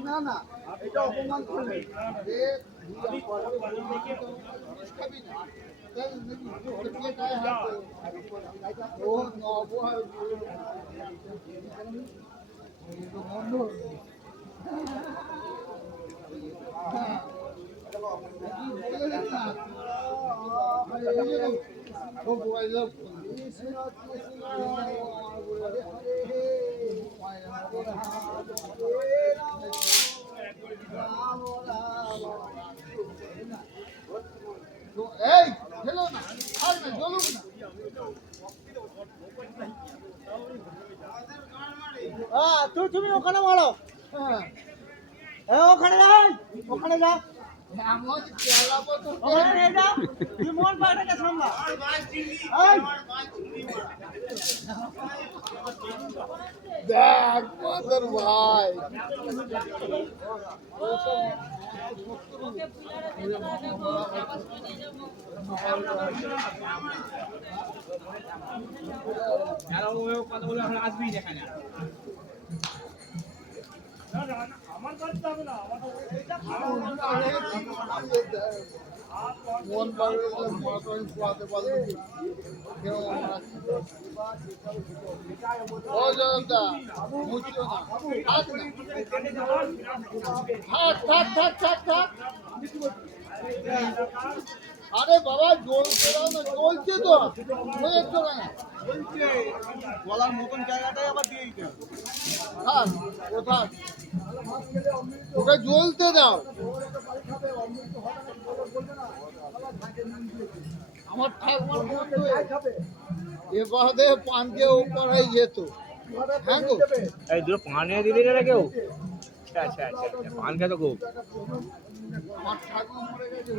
না না এটা অপমান করবে এই খেলো না আর না জ্বলুক না তুমি ওখানে মারো হ্যাঁ ওখানে যাই ওখানে যা এমন খেলাবো তো ওখানে যা তুই মন পাটাকে সামলা দেখ মাদার ভাই কথা বলে এখন আসবেই দেখানে আমার কাছে হবে না মন পাবে পাতে পারবে ও জনতা মুচিও না থাক থাক থাক থাক আরে বাবা জ্বলছে না চলছে তো হয়েছে না বলার মতন জায়গাটাই আবার দিয়ে দিতে হবে থাক ও থাক ওকে জ্বলতে দাও আমার ঠাকুর এবারে পানকে উপর হয়ে যেত হ্যাঁ গো এই দুটো পান এনে দিবি না কেউ আচ্ছা আচ্ছা আচ্ছা পান খেতে খুব আমার ঠাকুর মরে গেছে